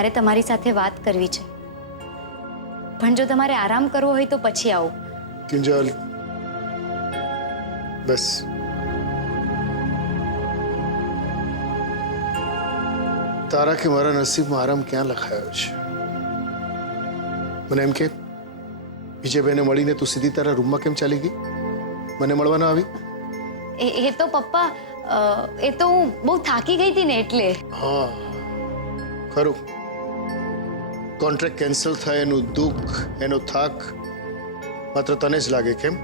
મારે તમારી સાથે વાત કરવી છે, પણ જો તમારે આરામ કરવો હોય તો પછી આવો. કિંજલ, બસ. તારા કે મારા નસીબમાં આરામ ક્યાં લખાયો છે? મને એમ કે વિજયભાઈને મળીને તું સીધી તારા રૂમમાં કેમ ચાલી ગઈ? મને મળવા ન આવી? એ તો પપ્પા, એ તો હું બહુ થાકી ગઈ હતી ને એટલે. હા, ખરું. કોન્ટ્રાક્ટ કેન્સલ થાય એનું દુઃખ, એનો થાક માત્ર તને જ લાગે કેમ?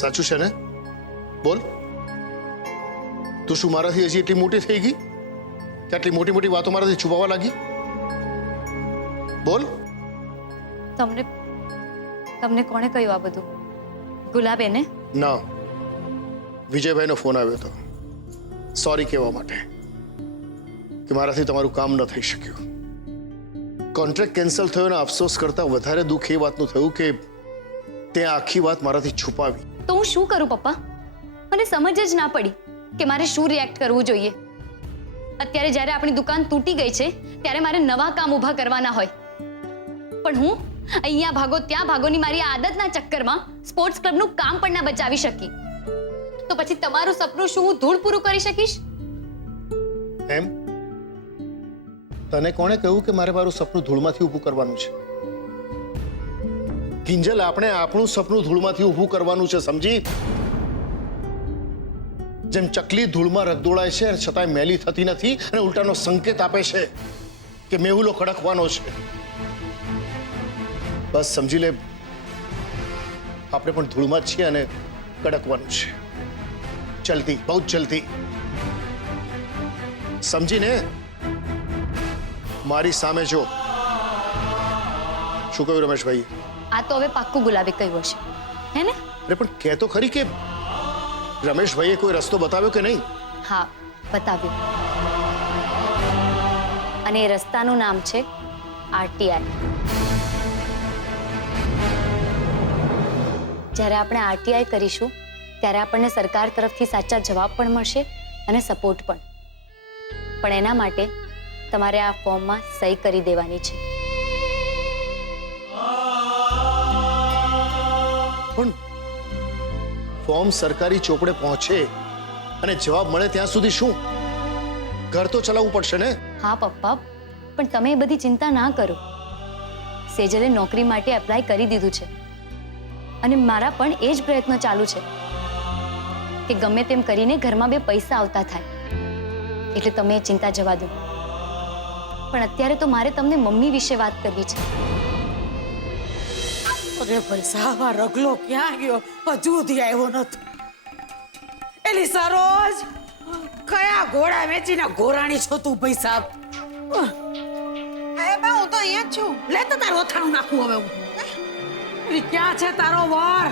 સાચું છે ને? બોલ. તું શું મારાથી હજી એટલી મોટી થઈ ગઈ કે આટલી મોટી મોટી વાતો મારાથી છુપાવવા લાગી? બોલ. તમને કોણે કહ્યું આ બધું? ગુલાબેને? ના, વિજયભાઈનો ફોન આવ્યો હતો સોરી કહેવા માટે કે મારાથી તમારું કામ ન થઈ શક્યું. કોન્ટ્રાક્ટ કેન્સલ થયો ને અફસોસ કરતા વધારે દુઃખ એ વાતનું થયું કે તે આખી વાત મારાથી છુપાવી. તો હું શું કરું પપ્પા? મને સમજ જ ના પડી કે મારે શું રિએક્ટ કરવું જોઈએ. અત્યારે જ્યારે આપણી દુકાન તૂટી ગઈ છે ત્યારે મારે નવા કામ ઊભા કરવાના હોય, પણ હું અહીંયા ભાગો ત્યાં ભાગોની મારી આદતના ચક્કરમાં સ્પોર્ટ્સ ક્લબનું કામ પણ ના બચાવી શકી. તો પછી તમારું સપનું શું હું ધૂળ પૂરું કરી શકીશ? એમ? તને કોણે કહ્યું કે મારે મારું સપનું ધૂળમાંથી ઊભું કરવાનું છે? કિંજલ, આપણે આપણું સપનું ધૂળમાંથી ઊભું કરવાનું છે, સમજી? જેમ ચકલી ધૂળમાં રગદોળાય છે અને છતાંય મેલી થતી નથી અને ઉલટાનો સંકેત આપે છે કે મેહુલો ખડકવાનો છે. બસ સમજી લે, આપણે પણ ધૂળમાં જ છીએ અને કડકવાનું છે. ચલતી, બહુ જ ચલતી. સમજીને? મારી સામે જો. શું કહ્યું રમેશભાઈ? આ તો હવે પાક્કું ગુલાબે કહ્યું હશે, હે ને? અરે પણ કહેતો ખરી કે રમેશભાઈએ કોઈ રસ્તો બતાવ્યો કે નહીં? હા, બતાવ્યું. અને એ રસ્તાનું નામ છે આરટીઆઈ. જ્યારે આપણે આરટીઆઈ કરીશું ત્યારે આપણને સરકાર તરફથી સાચા જવાબ પણ મળશે અને સપોર્ટ પણ. પણ એના માટે તમારે આ ફોર્મમાં સહી કરી દેવાની છે. પણ ફોર્મ સરકારી ચોપડે પહોંચે અને જવાબ મળે ત્યાં સુધી શું? ઘર તો ચલાવવું પડશે ને? હા પપ્પા, પણ તમે એ બધી ચિંતા ના કરો. સેજલે નોકરી માટે એપ્લાય કરી દીધું છે અને મારા પણ એ જ પ્રયત્નો ચાલુ છે કે ગમે તેમ કરીને ઘરમાં બે પૈસા આવતા થાય. એટલે તમે એ ચિંતા જવા દો. પણ અત્યારે તો મારે તમને મમ્મી વિશે વાત કરવી છે. અરે પૈસા, આ રગલો ક્યાં ગયો? હજુ સુધી આવ્યો નથી. એલી સરોજ, કયા ઘોડા વેચીને ઘોરાણી છો તું? પૈસા એ બા, હું તો અહીંયા જ છું. લે તો તારું અથાણું નાખું હવે હું. એલી ક્યાં છે તારો વર?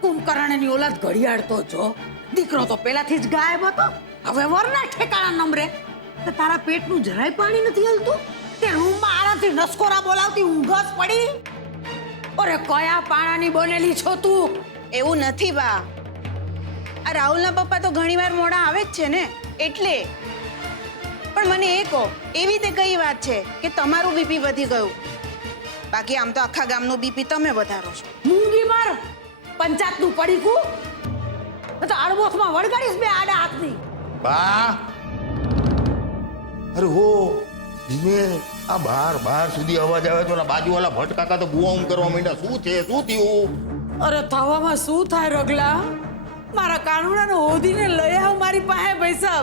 કુંભકર્ણની ઓલાદ ઘડિયાળતો જો. દીકરો તો પેલાથી જ ગાયબ હતો, હવે વરના ઠેકાણા નંબરે. તો તારા પેટનું જરાય પાણી નથી હલતું? તે રૂમમાં આરામથી નસકોરા બોલાવતી ઊંઘસ પડી? અરે કયા પાણાની બનેલી છો તું? એવું નથી બા. આ રાહુલના પપ્પા તો ઘણીવાર મોડા આવે જ છે ને, એટલે. પણ મને એ કહો, એવી તે કઈ વાત છે કે તમારું બીપી વધી ગયું? બાકી આમ તો આખા ગામનું બીપી તમે વધારો છો. મૂંગી માર પંચાયતનું પડીકું તો અડબોથમાં વળગાડીશ બે આડા હાથની. બા, અરે હો ધીમે. આ બહાર સુધી અવાજ આવે તો બાજુવાળા ભટકાકા તો બુઆ કરવા માંડ્યા. શું છે? શું થયું? અરે થવામાં શું થાય રગલા? મારા કાનુડાને હોદીને લઈ આવ મારી પાસે પૈસા.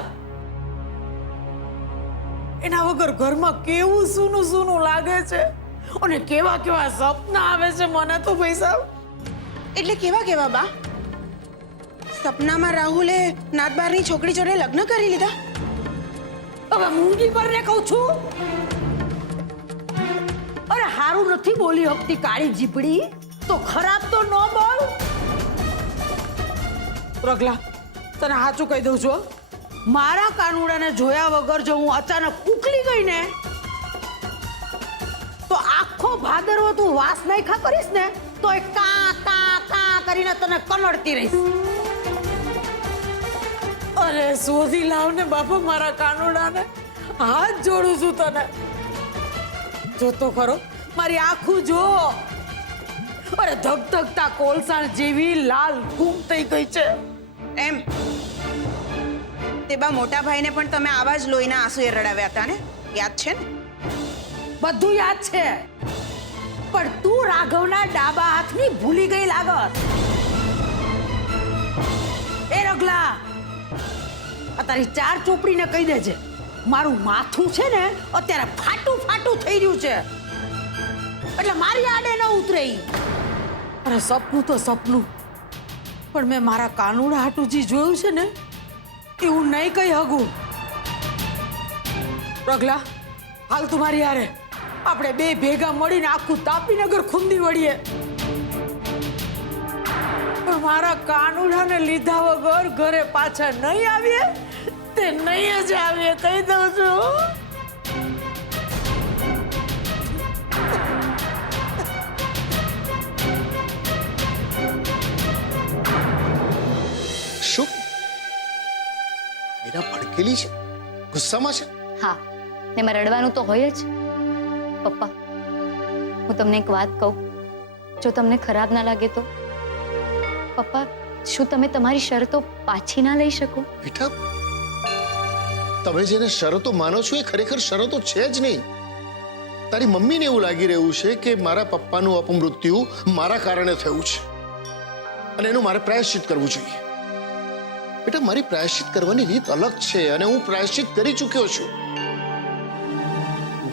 એના વગર ઘરમાં કેવું સૂનું સૂનું લાગે છે અને કેવા કેવા સપના આવે છે મને તો. પૈસા એટલે કેવા કેવા બા? સપનામાં રાહુલે નાતબારની છોકરી જોડે લગ્ન કરી લીધા? હવે મૂંગી પર ને કહું છું. અરે હારું નથી બોલી હકતી કાળી જીભડી તો ખરાબ તો ન બોલ. રગલા, તને સાચું કહી દઉં છું, મારા કાનુડાને જોયા વગર જો હું અચાનક ઉકલી ગઈ ને તો આખો ભાદરવો તું વાસ નાખ્યા કરીશ ને તો કા કા કરીને તને કનડતી રહીશ. અરે શોધી લાવ ને બાપા મારા કાનુડાને. હાથ જોડું છું તને. જોતો ખરો મારી આંખું જો. અરે ધગધગતા કોલસાળ જેવી લાલ ઘૂમ થઈ ગઈ છે. એમ તે બા મોટા ભાઈને પણ તમે આવા જ લોહીના આંસુએ રડાવ્યા હતા ને, યાદ છે ને? બધું યાદ છે, પણ તું રાઘવના ડાબા હાથની ભૂલી ગઈ લાગત. એ રગલા, આ તારી ચાર ચોપડીને કહી દેજે મારું માથું છે ને અત્યારે ફાટું ફાટું થઈ રહ્યું છે, એટલે મારી આડે ન ઉતરે ઈ. અરે સપનું તો સપનું, પણ મેં મારા કાનુડા હાટું જે જોયું છે ને એવું નહીં કઈ હગું. રગલા, હાલ તું મારી હારે, આપણે બે ભેગા મળીને આખું તાપીનગર ખૂંદી વળીએ. પણ મારા કાનુડાને લીધા વગર ઘરે પાછા નહીં આવીએ તે નહીં જ આવીએ, કહી દઉં છું. શું મીરા ભડકેલી છે, ગુસ્સામાં છે? હા, એમાં રડવાનું તો હોય જ. પપ્પા, હું તમને એક વાત કહું, જો તમને ખરાબ ના લાગે તો. પપ્પા, શું તમે તમારી શરતો પાછી ના લઈ શકો? બેટા, તમે જેને શરતો માનો છો એ ખરેખર શરતો છે જ નહીં. તારી મમ્મીને એવું લાગી રહ્યું છે કે મારા પપ્પાનું અપમૃત્યુ મારા કારણે થયું છે અને એનું મારે પ્રાયશ્ચિત કરવું જોઈએ. બેટા, મારી પ્રાયશ્ચિત કરવાની રીત અલગ છે અને હું પ્રાયશ્ચિત કરી ચૂક્યો છું,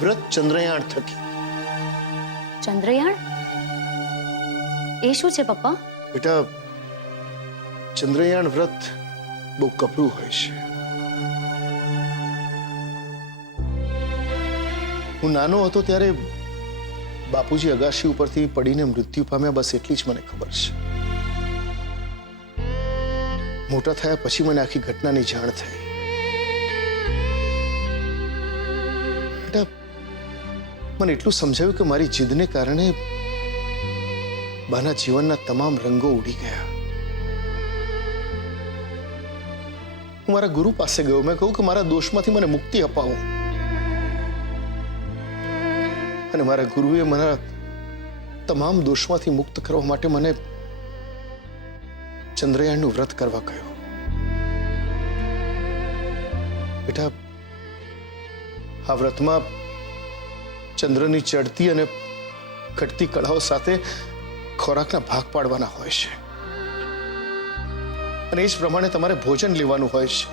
વ્રત ચંદ્રયાણ થકી. ચંદ્રયાણ એ શું છે પપ્પા? બેટા, ચંદ્રયાણ વ્રત બહુ કપરું હોય છે. હું નાનો હતો ત્યારે બાપુજી અગાશી ઉપરથી પડીને મૃત્યુ પામ્યા, બસ એટલી જ મને ખબર છે. મોટા થયા પછી મને આખી ઘટનાની જાણ થઈ. બેટા, મને એટલું સમજાયું કે મારી જીદને કારણે બાના જીવનના તમામ રંગો ઉડી ગયા. હું મારા ગુરુ પાસે ગયો. મેં કહ્યું કે મારા દોષમાંથી મને મુક્તિ અપાવો, અને મારા ગુરુએ મારા તમામ દોષમાંથી મુક્ત કરવા માટે મને ચંદ્રયાણનું વ્રત કરવા કહ્યું. બેટા, આ વ્રતમાં ચંદ્રની ચડતી અને ઘટતી કળાઓ સાથે ખોરાકના ભાગ પાડવાના હોય છે, અને એ જ પ્રમાણે તમારે ભોજન લેવાનું હોય છે.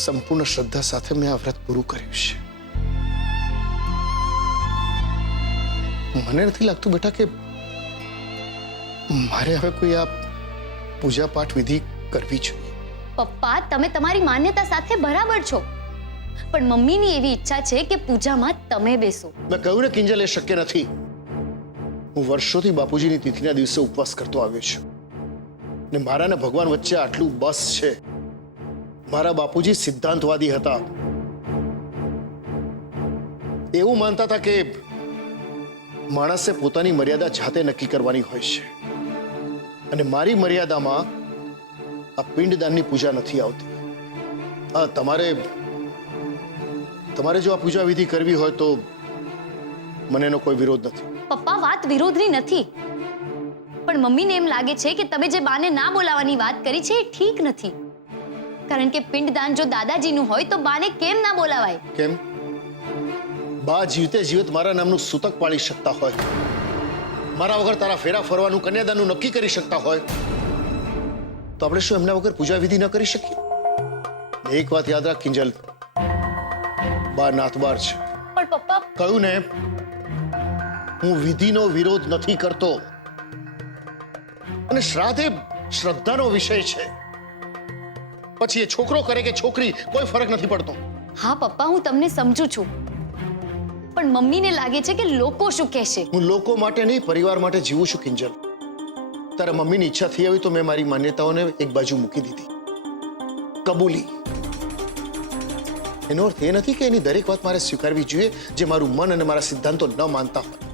સંપૂર્ણ શ્રદ્ધા સાથે મેં આ વ્રત પૂરું કર્યું છે. મને નથી લાગતું બેટા કે મારે હવે કોઈ આ પૂજા પાઠ વિધિ કરવી જોઈએ. પપ્પા, તમે તમારી માન્યતા સાથે બરાબર છો, પણ મમ્મીની એવી ઈચ્છા છે કે પૂજામાં તમે બેસો. મેં કહ્યું ને કિંજલ, એ શક્ય નથી. હું વર્ષોથી બાપુજીની તિથિના દિવસે ઉપવાસ કરતો આવ્યો છું, ને મારા ને ભગવાન વચ્ચે આટલું બસ છે. મારા બાપુજી સિદ્ધાંતવાદી હતા. એવું માનતા હતા કે માણસે પોતાની મર્યાદા જાતે નક્કી કરવાની હોય છે, અને મારી મર્યાદામાં આ પિંડદાનની પૂજા નથી આવતી. હા, તમારે જો આ પૂજા વિધિ કરવી હોય તો મને એનો કોઈ વિરોધ નથી. પપ્પા, વાત વિરોધની નથી, પણ મમ્મીને એમ લાગે છે કે તમે જે બાને ના બોલાવવાની વાત કરી છે એ ઠીક નથી. કારણ કે પિંડદાન જો દાદાજીનું હોય તો બાને કેમ ના બોલાવાય? કેમ? બા જીવતે જીવત મારા નામનું સૂતક પાળી શકતા હોય, મારા વગર તારા ફેરા ફરવાનું, કન્યાદાનનું નક્કી કરી શકતા હોય, તો આપણે શું એમના વગર પૂજા વિધિ ન કરી શકીએ? એક વાત યાદ રાખ કિંજલ, બા નાતબાર છે. પણ પપ્પા, કહ્યું ને, હું વિધિનો વિરોધ નથી કરતો, અને શ્રાદ્ધ એ શ્રદ્ધાનો વિષય છે. પછી એ છોકરો કરે કે છોકરી, કોઈ ફરક નથી પડતો. હા પપ્પા, હું તમને સમજુ છું, પણ મમ્મીને લાગે છે કે લોકો શું કહેશે. હું લોકો માટે નહીં, પરિવાર માટે જીવું છું કિંજલ. તારા મમ્મીની ઈચ્છા થઈ આવી તો મેં મારી માન્યતાઓને એક બાજુ મૂકી દીધી, કબૂલી. એનો અર્થ એ નથી કે એની દરેક વાત મારે સ્વીકારવી જોઈએ જે મારું મન અને મારા સિદ્ધાંતો ન માનતા હોય.